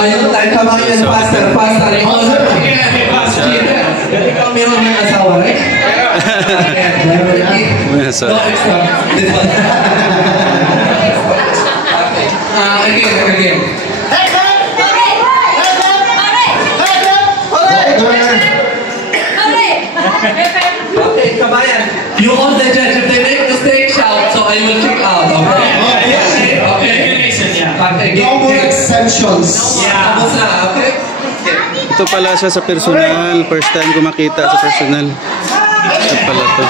Ayun tayo kamayan, pastor. Ikaw meron ng asawa, right? Again. Okay, kamayan. You on the judge. If they make mistake, shout. So I will kick out. Okay. No more exceptions. Tapos na, okay? Ito pala siya sa personal. First time ko makita sa personal. Ito pala to.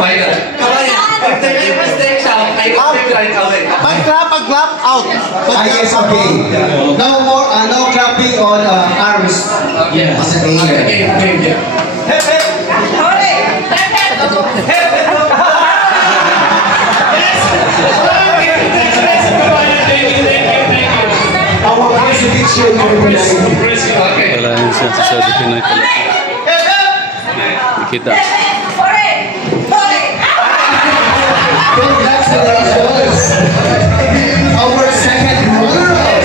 Final. Kamayan. If they make mistake, shout. I will kick right away. Pag-clap, out. Yes, okay. No clapping on arms. Yes. Okay. Wala yun siya sa Saudi Pinoy pala. Kita. Congratulations! Our second runner-up.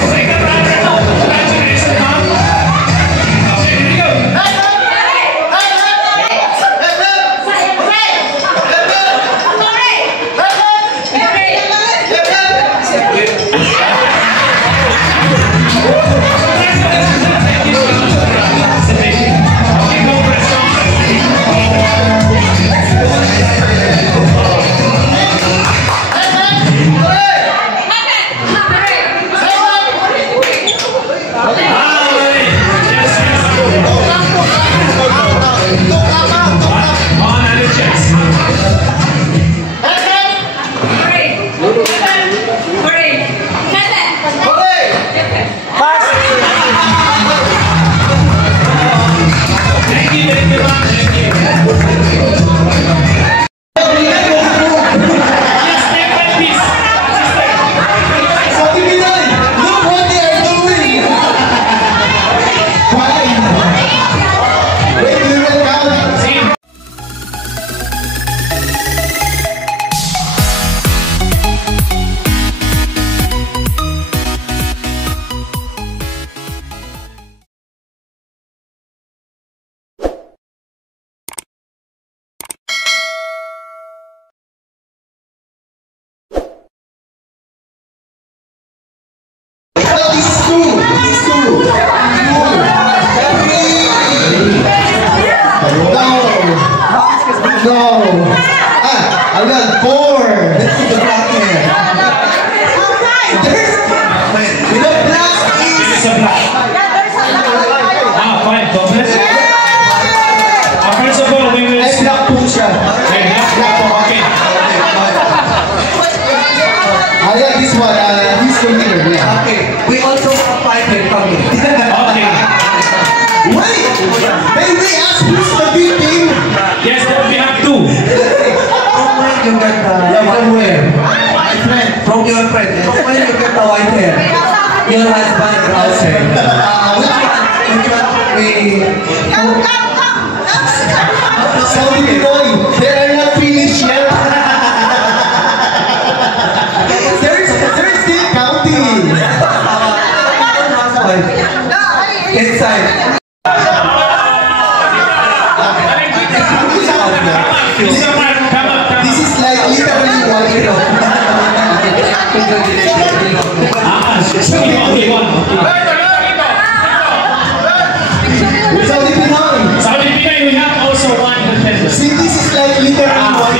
From your friend, when you get the white hair, your husband calls her. Which one we... Saudi Pinoy, they are not finished yet. They're still counting. Inside. This is like literally one. Saudi Pinoy, we have also one contender. See, this is like literally one.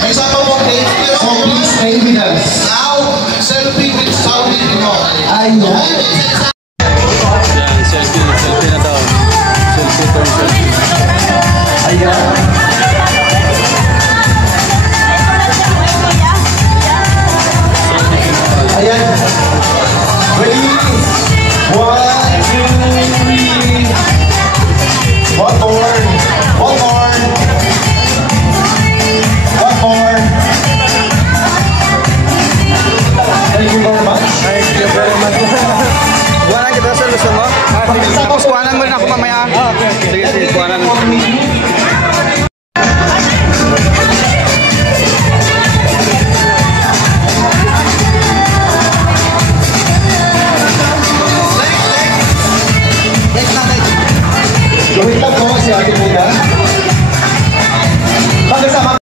May isa pa pong date, so please stay with us. Now, selfie with Saudi Pinoy. Ayan. Selfie na daw. Selfie. Ayan. Ayan. Ready? 1, 2, 3. One more. Thank you very much. Thank you very much. Buwan na kita sa Luzon mo. Tapos kuhanan mo rin ako mamaya. Katipunan. Magkasama.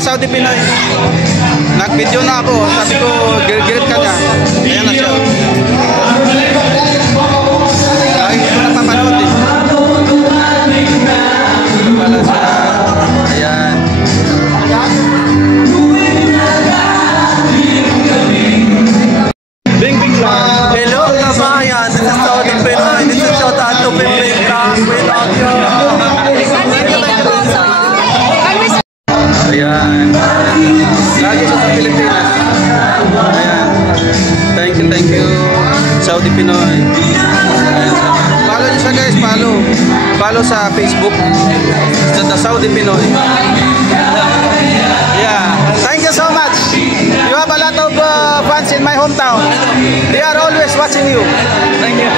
Saudi Pinoy. Nag-video na ako. Sabi ko, girit ka niya. Ayan na siya. Ay, hindi ko napapanood eh. Ito pala siya. Ayan. Bing Bing lang. Hello, kabayan. This is Saudi Pinoy. This is shout out to Bing Bing lang. We love you. Ayan. Lagi siya sa Pilipinas. Ayan. Thank you. Saudi Pinoy. Ayan. Follow niyo siya guys. Follow sa Facebook. Sa The Saudi Pinoy. Yeah. Thank you so much. You have a lot of fans in my hometown. They are always watching you. Thank you.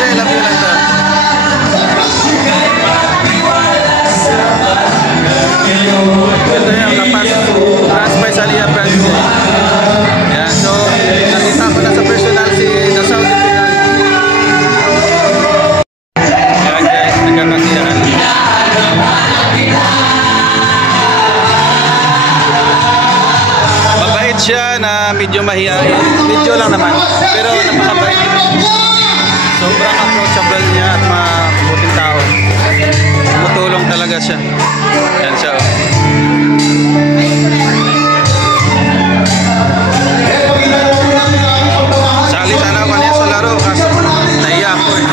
I love you like that. Ito yung Trans by Salia Branch. Yan, so nakita ko na sa personal si The Saudi Pinoy. Yan guys, nagkakasiyahan. Mabait siya na medyo mahihain. Medyo lang naman, pero napakabait. Sobrang approachable niya at mabuting tao. Tumutulong talaga siya. Yan siya. Sali sana ako niya sa laro kasi naiya ako eh.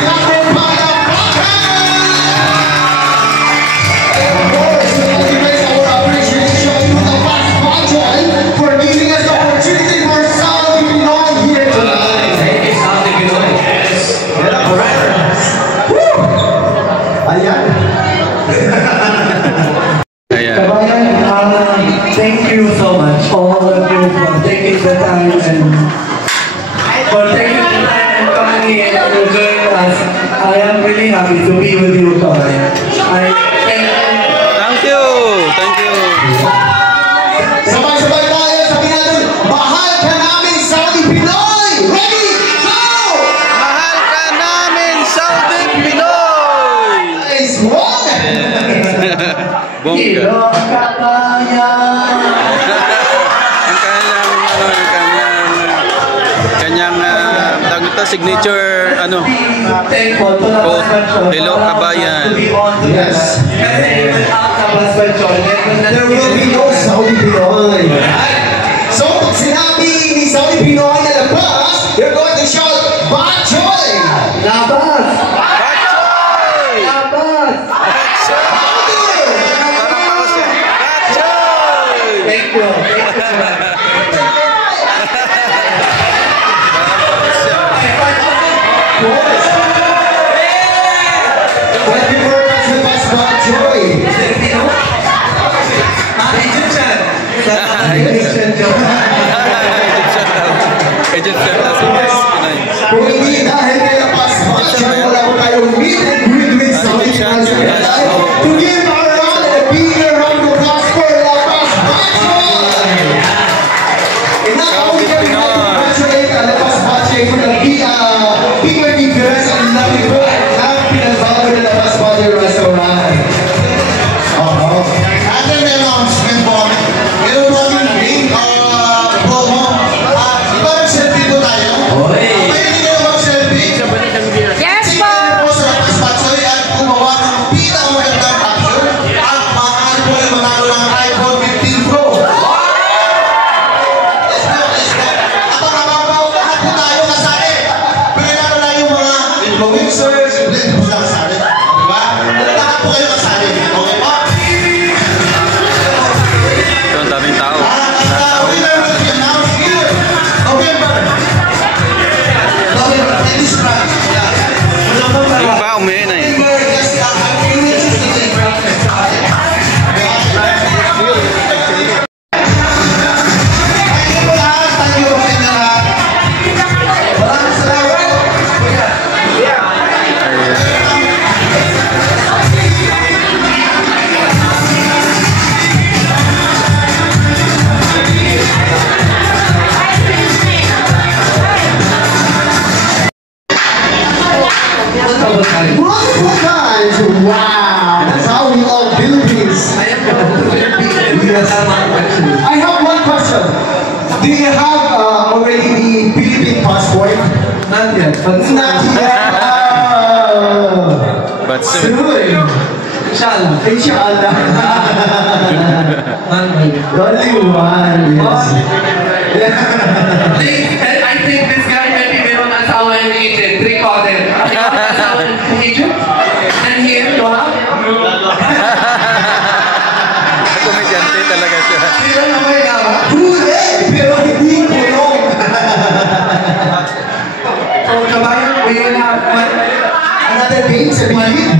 Thank you so much, all of you, for taking the time and coming here to join us. I am really happy to be with you guys. Thank you. Sabay-sabay tayo, sabihin natin, mahal ka namin Saudi Pinoy! Ready? Go! Mahal ka namin Saudi Pinoy! Is one! Bongga. Signature quote, hello kabayan. Yes. There will be no Saudi Pinoy. So, pag sinabi ni Saudi Pinoy na labas, you're going to shout, Bachoy! Labas! Bachoy! Labas! Bachoy! Parang paus yan. Bachoy! Thank you. Kung hindi dahil kay Labas Bachoy, wala ko tayong meet and greet with Saudi Pinoy. To give our round and a bigger round of applause for Labas Bachoy! Saudi Pinoy! Congratulate Labas Bachoy for the bigger difference and lovely food ang pinagbago ng Labas Bachoy Restaurant. At the announcement po, meron namin big promo. Selfie po tayo. Pwede nyo mag-selfie? Yes po! Po sa Labas Bachoy at gumawa ng pinakamagandang caption at maaari po yung manalo ng iPhone 15 Pro. Let's go, let's go. Abang-abang pa, lahat po tayo kasali. Pero lalo lang yung mga influencers, blend po lang kasali. Diba? Lahat po kayo kasali. Multiple times. Wow. That's how we love Philippines. I have one question. Do you have already the Philippine passport? Not yet. But Not yet. But soon. Soon. inshallah. Inshallah. Only one. Yes. I think this guy maybe meron asawa in Egypt. Recorded. Asawa in Egypt? And here, you have? Komedyante talaga siya. Sino na may gawa? Huli, pero hindi kulong. So, kabayan, we will have Another game sa Bilib.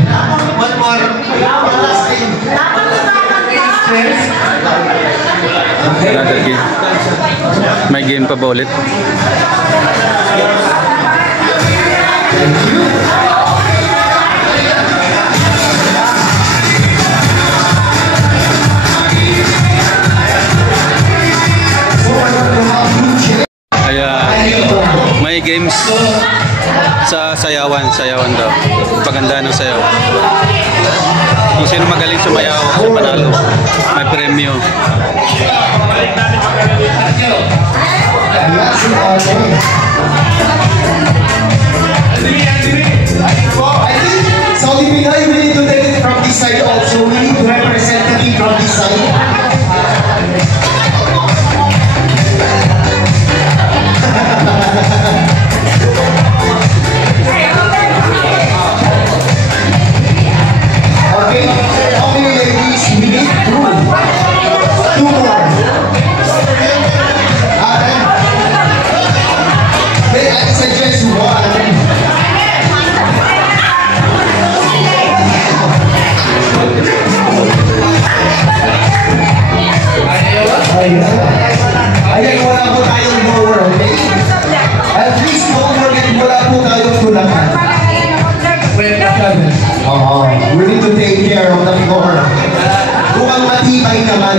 one more. One last game. Cheers. Another game. May game pa ba ulit? Ayan. May games sa sayawan daw. Paganda ng sayaw. Kung sino magaling sumayaw, siya panalo. May premyo. Ayan si Ate. I think Saudi Pinoy, we need to take it from this side also. We need to represent the team from this side. Okay, okay ladies, we need two more. May I suggest one? Ayan, wala po tayong mower, okay? At least don't forget, wala po tayong tulakan. We need to take care of the floor. Mukhang matibay naman.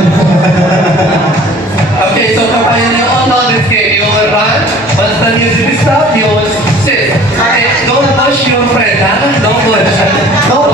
Okay, so kabayan, you all know this game. You will run. Once the music is stopped, you will sit. Okay, don't push your friend, huh? Don't push. Don't